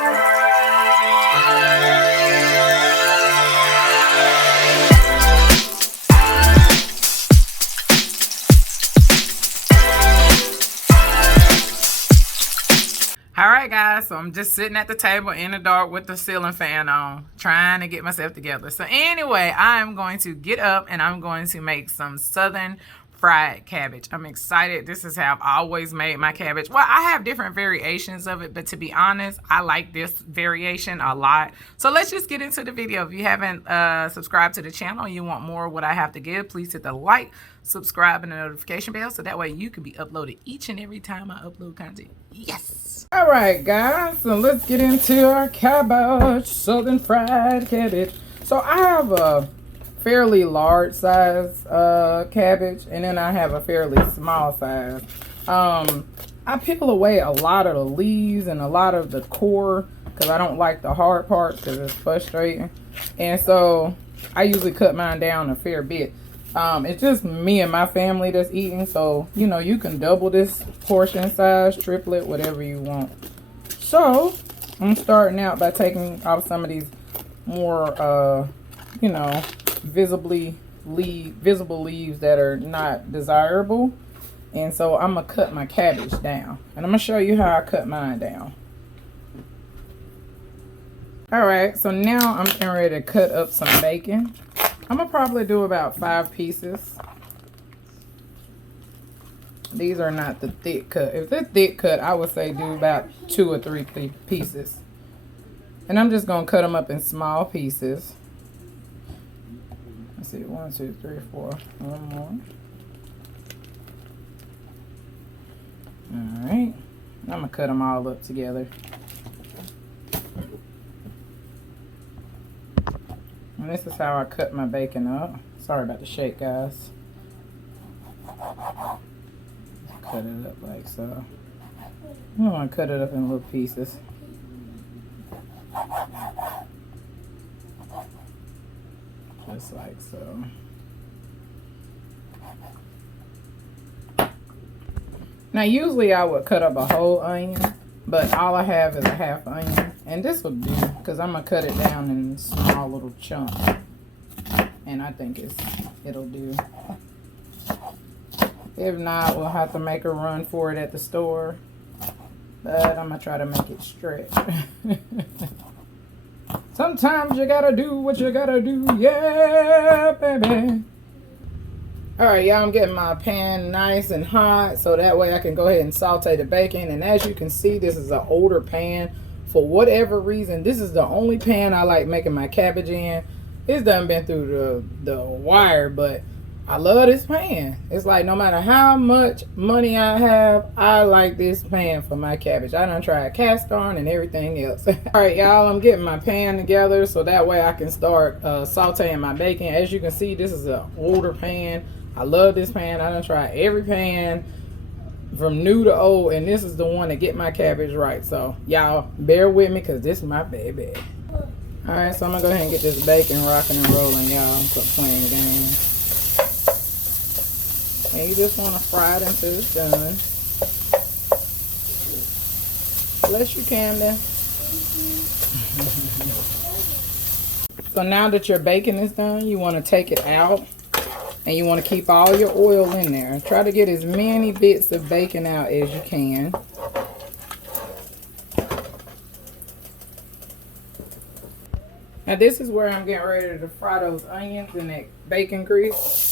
Alright guys, so I'm just sitting at the table in the dark with the ceiling fan on, trying to get myself together. So anyway, I'm going to get up and I'm going to make some southern fried cabbage. I'm excited. This is how I've always made my cabbage. Well, I have different variations of it, but to be honest, I like this variation a lot. So let's just get into the video. If you haven't subscribed to the channel and you want more of what I have to give, please hit the like, subscribe, and the notification bell so that way you can be uploaded each and every time I upload content. Yes! Alright guys, so let's get into our cabbage, southern fried cabbage. So I have a fairly large size cabbage, and then I have a fairly small size. I peel away a lot of the leaves and a lot of the core because I don't like the hard parts because it's frustrating, and so I usually cut mine down a fair bit. It's just me and my family that's eating, so you know, you can double this portion size, triple it, whatever you want. So I'm starting out by taking off some of these more you know, visible leaves that are not desirable, and so I'm gonna cut my cabbage down, and I'm gonna show you how I cut mine down. All right, so now I'm getting ready to cut up some bacon. I'm gonna probably do about 5 pieces. These are not the thick cut. If they're thick cut, I would say do about 2 or 3 pieces, and I'm just gonna cut them up in small pieces. Let's see, 1, 2, 3, 4. One more. All right, I'm gonna cut them all up together. And this is how I cut my bacon up. Sorry about the shake, guys. Cut it up like so. I want to cut it up in little pieces. Just like so. Now usually I would cut up a whole onion, but all I have is a half onion, and this will do because I'm gonna cut it down in small little chunks, and I think it'll do. If not, we'll have to make a run for it at the store, but I'm gonna try to make it stretch. Sometimes you gotta do what you gotta do, yeah, baby. Alright, y'all, I'm getting my pan nice and hot so that way I can go ahead and saute the bacon. And as you can see, this is an older pan. For whatever reason, this is the only pan I like making my cabbage in. It's done been through the wire, but I love this pan. It's like no matter how much money I have, I like this pan for my cabbage. I done tried cast iron and everything else. Alright, y'all, I'm getting my pan together so that way I can start sauteing my bacon. As you can see, this is an older pan. I love this pan. I done tried every pan from new to old, and this is the one to get my cabbage right. So y'all bear with me because this is my baby. All right, so I'm gonna go ahead and get this bacon rocking and rolling, y'all. Quit playing games. And you just want to fry it until it's done. Bless you, Camden. So now that your bacon is done, you want to take it out. And you want to keep all your oil in there. Try to get as many bits of bacon out as you can. Now this is where I'm getting ready to fry those onions in that bacon grease.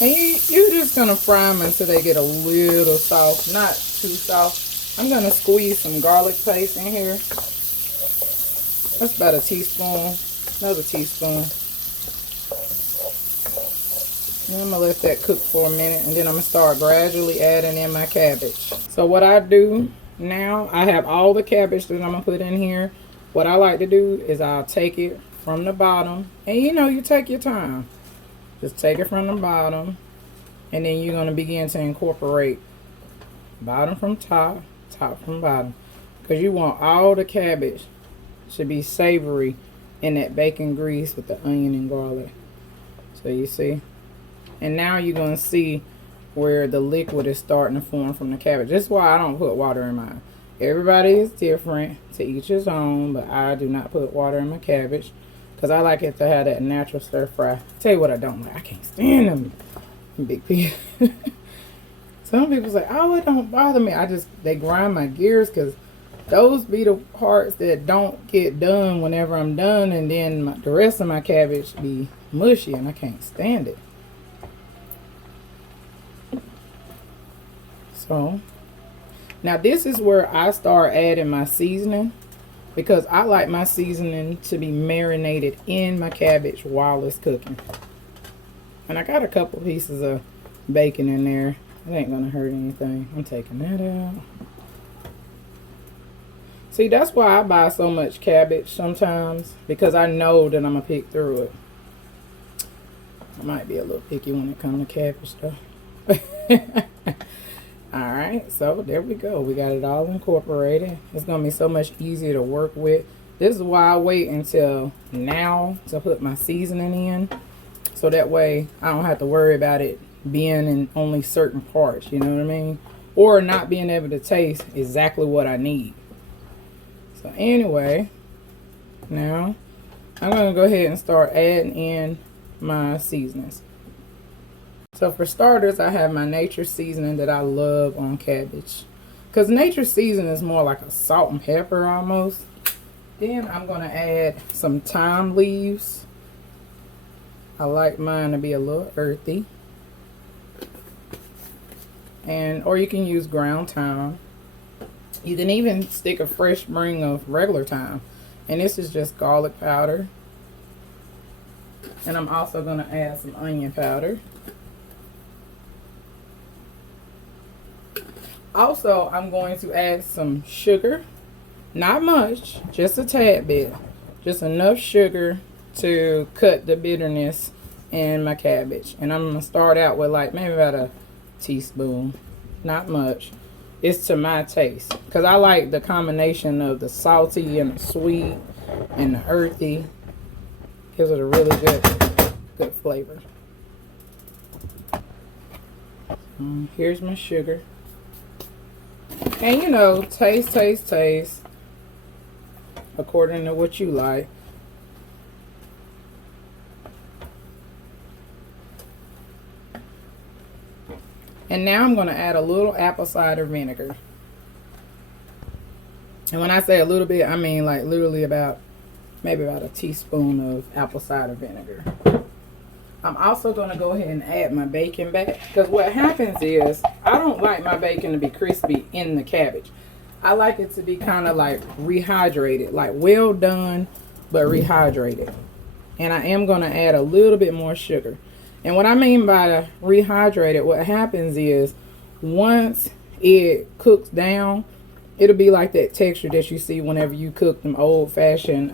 And you're just going to fry them until they get a little soft, not too soft. I'm going to squeeze some garlic paste in here. That's about a teaspoon, another teaspoon. And I'm going to let that cook for a minute, and then I'm going to start gradually adding in my cabbage. So what I do now, I have all the cabbage that I'm going to put in here. What I like to do is I'll take it from the bottom, and you know, you take your time. Just take it from the bottom, and then you're going to begin to incorporate bottom from top, top from bottom. because you want all the cabbage to be savory in that bacon grease with the onion and garlic. So you see, and now you're gonna see where the liquid is starting to form from the cabbage. That's why I don't put water in mine. Everybody is different, to each his own, but I do not put water in my cabbage because I like it to have that natural stir fry. Tell you what I don't like. I can't stand them big people. Some people say, oh, it don't bother me. They grind my gears because those be the parts that don't get done whenever I'm done, and then the rest of my cabbage be mushy and I can't stand it. So now this is where I start adding my seasoning, because I like my seasoning to be marinated in my cabbage while it's cooking. And I got a couple pieces of bacon in there. It ain't gonna hurt anything. I'm taking that out. See, that's why I buy so much cabbage sometimes, because I know that I'm gonna pick through it. I might be a little picky when it comes to cabbage though. Alright, so there we go. We got it all incorporated. It's going to be so much easier to work with. This is why I wait until now to put my seasoning in. So that way I don't have to worry about it being in only certain parts, you know what I mean? Or not being able to taste exactly what I need. So anyway, now I'm going to go ahead and start adding in my seasonings. So for starters, I have my nature seasoning that I love on cabbage. Because nature seasoning is more like a salt and pepper almost. Then I'm going to add some thyme leaves. I like mine to be a little earthy. Or you can use ground thyme. You can even stick a fresh spring of regular thyme. And this is just garlic powder. And I'm also going to add some onion powder. Also, I'm going to add some sugar. Not much, just a tad bit. Just enough sugar to cut the bitterness in my cabbage. And I'm going to start out with like maybe about a teaspoon. Not much. It's to my taste. Because I like the combination of the salty and the sweet and the earthy. Gives it a really good flavor. Here's my sugar. And you know, taste according to what you like. And now I'm going to add a little apple cider vinegar. And when I say a little bit, I mean like literally maybe about a teaspoon of apple cider vinegar. I'm also going to go ahead and add my bacon back, because what happens is I don't like my bacon to be crispy in the cabbage. I like it to be kind of like rehydrated, like well done but rehydrated. And I am going to add a little bit more sugar. And what I mean by the rehydrated, what happens is once it cooks down, it'll be like that texture that you see whenever you cook them old-fashioned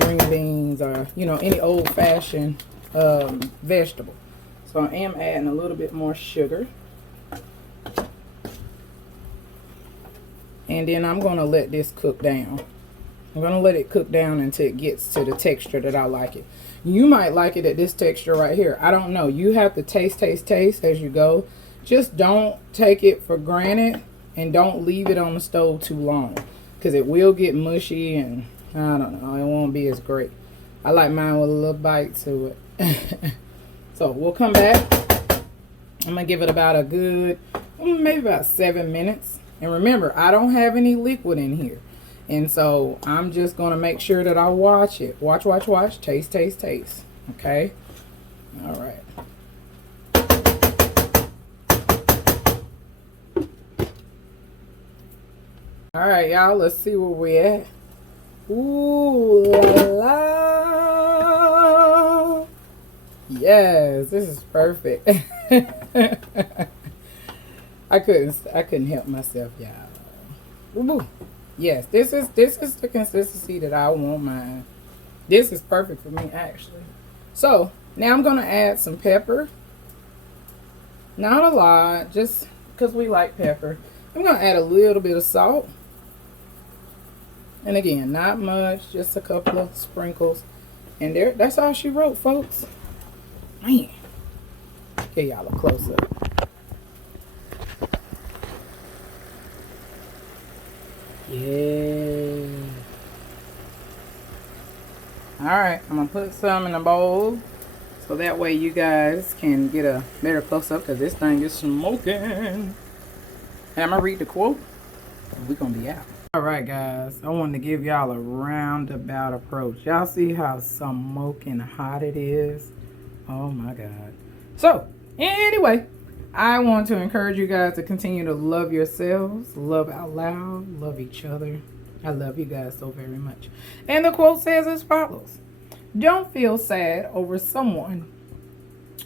green beans, or you know, any old-fashioned vegetable. So I am adding a little bit more sugar, and then I'm going to let this cook down. I'm going to let it cook down until it gets to the texture that I like it. You might like it at this texture right here. I don't know. You have to taste as you go. Just don't take it for granted, and don't leave it on the stove too long, because it will get mushy and I don't know, it won't be as great. I like mine with a little bite to it. So we'll come back. I'm going to give it about a good, maybe about 7 minutes. And remember, I don't have any liquid in here. And so I'm just going to make sure that I watch it. Watch. Taste. Okay? All right. All right, y'all. Let's see where we at. Ooh la la. Yes, this is perfect. I couldn't help myself, y'all. Yes, this is the consistency that I want mine. This is perfect for me, actually. So now I'm gonna add some pepper. Not a lot, just because we like pepper. I'm going to add a little bit of salt. And again, not much, just a couple of sprinkles. And there, that's all she wrote, folks. Man. Give y'all a close up. Yeah. Alright, I'm going to put some in a bowl. So that way you guys can get a better close up because this thing is smoking. And I'm going to read the quote. We're going to be out. Alright guys, I wanted to give y'all a roundabout approach. Y'all see how smoking hot it is? Oh my God. So, anyway, I want to encourage you guys to continue to love yourselves, love out loud, love each other. I love you guys so very much. And the quote says as follows. Don't feel sad over someone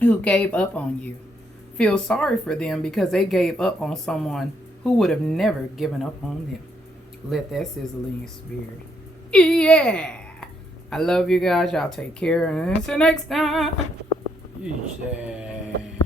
who gave up on you. Feel sorry for them because they gave up on someone who would have never given up on them. Let that sizzle in your spirit. Yeah. I love you guys. Y'all take care. And until next time. Peace.